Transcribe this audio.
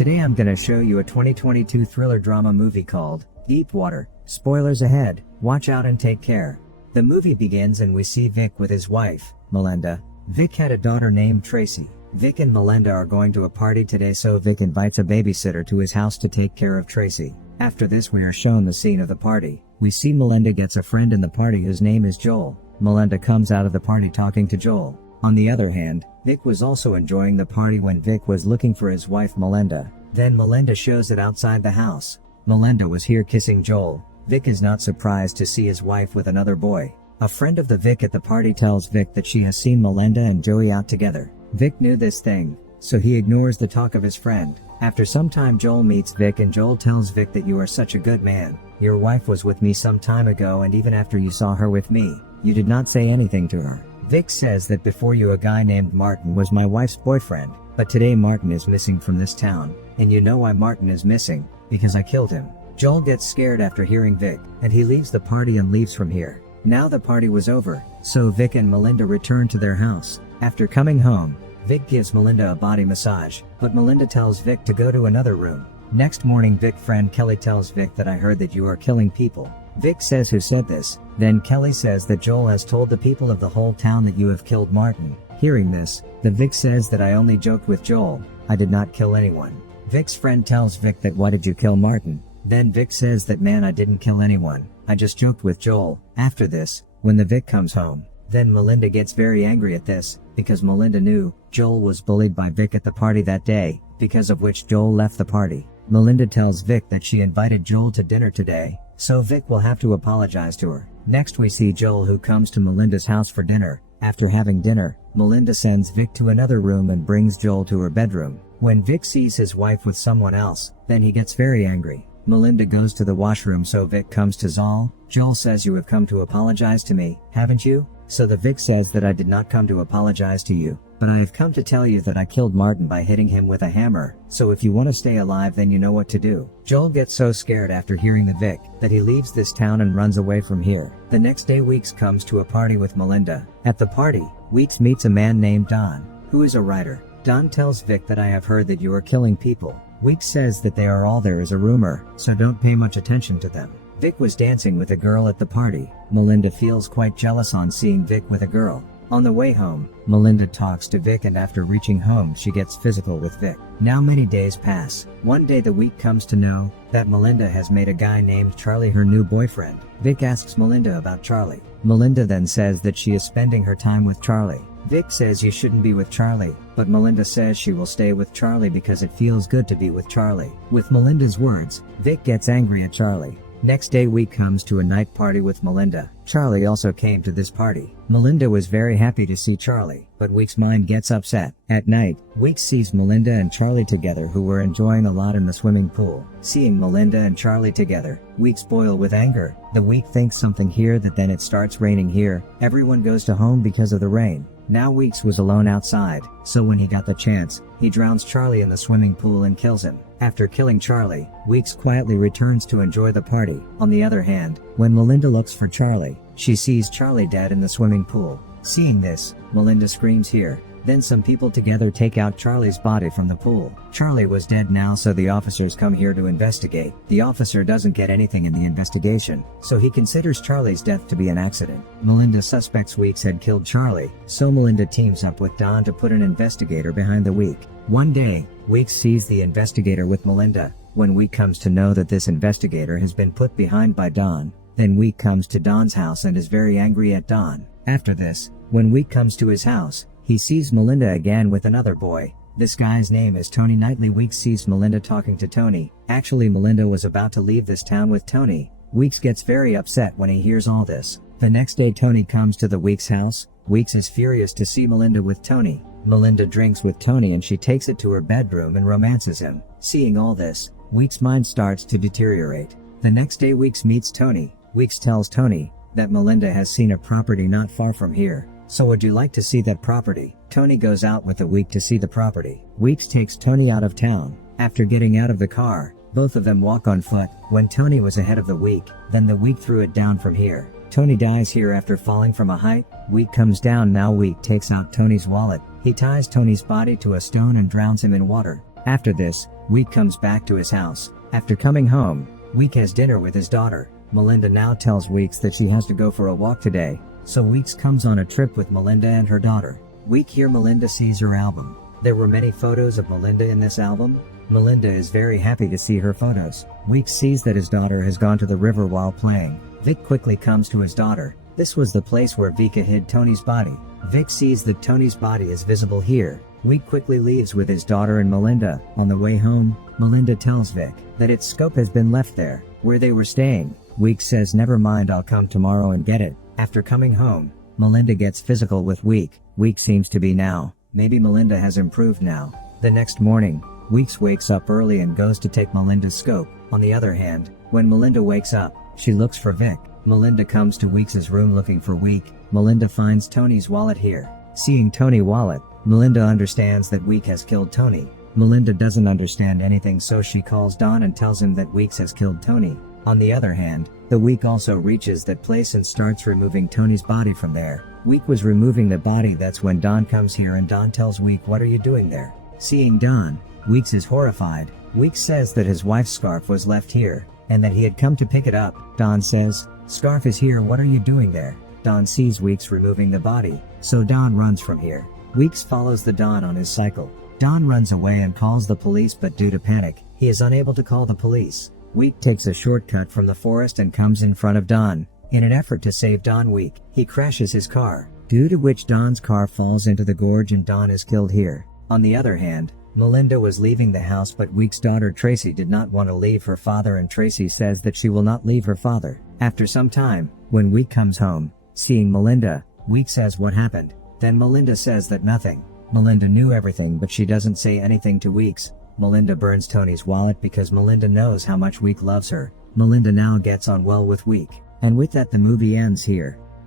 Today I'm gonna show you a 2022 thriller drama movie called Deep Water. Spoilers ahead, watch out and take care. The movie begins and we see Vic with his wife, Melinda. Vic had a daughter named Tracy. Vic and Melinda are going to a party today, so Vic invites a babysitter to his house to take care of Tracy. After this we are shown the scene of the party. We see Melinda gets a friend in the party whose name is Joel. Melinda comes out of the party talking to Joel. On the other hand, Vic was also enjoying the party when Vic was looking for his wife Melinda. Then Melinda shows it outside the house. Melinda was here kissing Joel. Vic is not surprised to see his wife with another boy. A friend of the Vic at the party tells Vic that she has seen Melinda and Joey out together. Vic knew this thing, so he ignores the talk of his friend. After some time Joel meets Vic and Joel tells Vic that you are such a good man. Your wife was with me some time ago, and even after you saw her with me, you did not say anything to her. Vic says that before you a guy named Martin was my wife's boyfriend, but today Martin is missing from this town. And you know why Martin is missing? Because I killed him. Joel gets scared after hearing Vic, and he leaves the party and leaves from here. Now the party was over, so Vic and Melinda return to their house. After coming home, Vic gives Melinda a body massage, but Melinda tells Vic to go to another room. Next morning Vic's friend Kelly tells Vic that I heard that you are killing people. Vic says who said this. Then Kelly says that Joel has told the people of the whole town that you have killed Martin. Hearing this, the Vic says that I only joked with Joel. I did not kill anyone. Vic's friend tells Vic that why did you kill Martin? Then Vic says that man, I didn't kill anyone. I just joked with Joel. After this, when the Vic comes home, then Melinda gets very angry at this, because Melinda knew Joel was bullied by Vic at the party that day, because of which Joel left the party. Melinda tells Vic that she invited Joel to dinner today, so Vic will have to apologize to her. Next we see Joel, who comes to Melinda's house for dinner. After having dinner, Melinda sends Vic to another room and brings Joel to her bedroom. When Vic sees his wife with someone else, then he gets very angry. Melinda goes to the washroom, so Vic comes to Joel. Joel says you have come to apologize to me, haven't you? So the Vic says that I did not come to apologize to you, but I have come to tell you that I killed Martin by hitting him with a hammer, so if you want to stay alive then you know what to do. Joel gets so scared after hearing the Vic, that he leaves this town and runs away from here. The next day Weeks comes to a party with Melinda. At the party, Weeks meets a man named Don, who is a writer. Don tells Vic that I have heard that you are killing people. Weeks says that they are all there is a rumor, so don't pay much attention to them. Vic was dancing with a girl at the party. Melinda feels quite jealous on seeing Vic with a girl. On the way home, Melinda talks to Vic, and after reaching home she gets physical with Vic. Now many days pass. One day the Week comes to know that Melinda has made a guy named Charlie her new boyfriend. Vic asks Melinda about Charlie. Melinda then says that she is spending her time with Charlie. Vic says you shouldn't be with Charlie, but Melinda says she will stay with Charlie because it feels good to be with Charlie. With Melinda's words, Vic gets angry at Charlie. Next day Week comes to a night party with Melinda. Charlie also came to this party. Melinda was very happy to see Charlie, but Week's mind gets upset. At night, Week sees Melinda and Charlie together, who were enjoying a lot in the swimming pool. Seeing Melinda and Charlie together, Week's boil with anger. The Week thinks something here, that then it starts raining here. Everyone goes to home because of the rain. Now Weeks was alone outside, so when he got the chance, he drowns Charlie in the swimming pool and kills him. After killing Charlie, Weeks quietly returns to enjoy the party. On the other hand, when Melinda looks for Charlie, she sees Charlie dead in the swimming pool. Seeing this, Melinda screams here. Then some people together take out Charlie's body from the pool. Charlie was dead now, so the officers come here to investigate. The officer doesn't get anything in the investigation, so he considers Charlie's death to be an accident. Melinda suspects Weeks had killed Charlie, so Melinda teams up with Don to put an investigator behind the Week. One day, Weeks sees the investigator with Melinda. When Week comes to know that this investigator has been put behind by Don, then Week comes to Don's house and is very angry at Don. After this, when Week comes to his house, he sees Melinda again with another boy. This guy's name is Tony. Nightly Weeks sees Melinda talking to Tony. Actually, Melinda was about to leave this town with Tony. Weeks gets very upset when he hears all this. The next day Tony comes to the Weeks house. Weeks is furious to see Melinda with Tony. Melinda drinks with Tony and she takes it to her bedroom and romances him. Seeing all this, Weeks' mind starts to deteriorate. The next day Weeks meets Tony. Weeks tells Tony that Melinda has seen a property not far from here. So would you like to see that property? Tony goes out with the Week to see the property. Weeks takes Tony out of town. After getting out of the car, both of them walk on foot. When Tony was ahead of the Week, then the Week threw it down from here. Tony dies here after falling from a height. Week comes down. Now Week takes out Tony's wallet. He ties Tony's body to a stone and drowns him in water. After this, Week comes back to his house. After coming home, Week has dinner with his daughter. Melinda now tells Weeks that she has to go for a walk today, so Weeks comes on a trip with Melinda and her daughter. Week here Melinda sees her album. There were many photos of Melinda in this album. Melinda is very happy to see her photos. Weeks sees that his daughter has gone to the river while playing. Vic quickly comes to his daughter. This was the place where Vika hid Tony's body. Vic sees that Tony's body is visible here. Week quickly leaves with his daughter and Melinda. On the way home, Melinda tells Vic that its scope has been left there, where they were staying. Week says never mind, I'll come tomorrow and get it. After coming home, Melinda gets physical with Week. Week seems to be now. Maybe Melinda has improved now. The next morning, Weeks wakes up early and goes to take Melinda's scope. On the other hand, when Melinda wakes up, she looks for Vic. Melinda comes to Weeks' room looking for Week. Melinda finds Tony's wallet here. Seeing Tony's wallet, Melinda understands that Week has killed Tony. Melinda doesn't understand anything, so she calls Don and tells him that Weeks has killed Tony. On the other hand, the Week also reaches that place and starts removing Tony's body from there. Week was removing the body. That's when Don comes here and Don tells Week, what are you doing there? Seeing Don, Weeks is horrified. Weeks says that his wife's scarf was left here, and that he had come to pick it up. Don says, scarf is here, what are you doing there? Don sees Weeks removing the body, so Don runs from here. Weeks follows the Don on his cycle. Don runs away and calls the police, but due to panic, he is unable to call the police. Week takes a shortcut from the forest and comes in front of Don. In an effort to save Don, he crashes his car, due to which Don's car falls into the gorge and Don is killed here. On the other hand, Melinda was leaving the house, but Week's daughter Tracy did not want to leave her father, and Tracy says that she will not leave her father. After some time, when Week comes home, seeing Melinda, Week says what happened. Then Melinda says that nothing. Melinda knew everything, but she doesn't say anything to Weeks. Melinda burns Tony's wallet because Melinda knows how much Week loves her. Melinda now gets on well with Week. And with that, the movie ends here.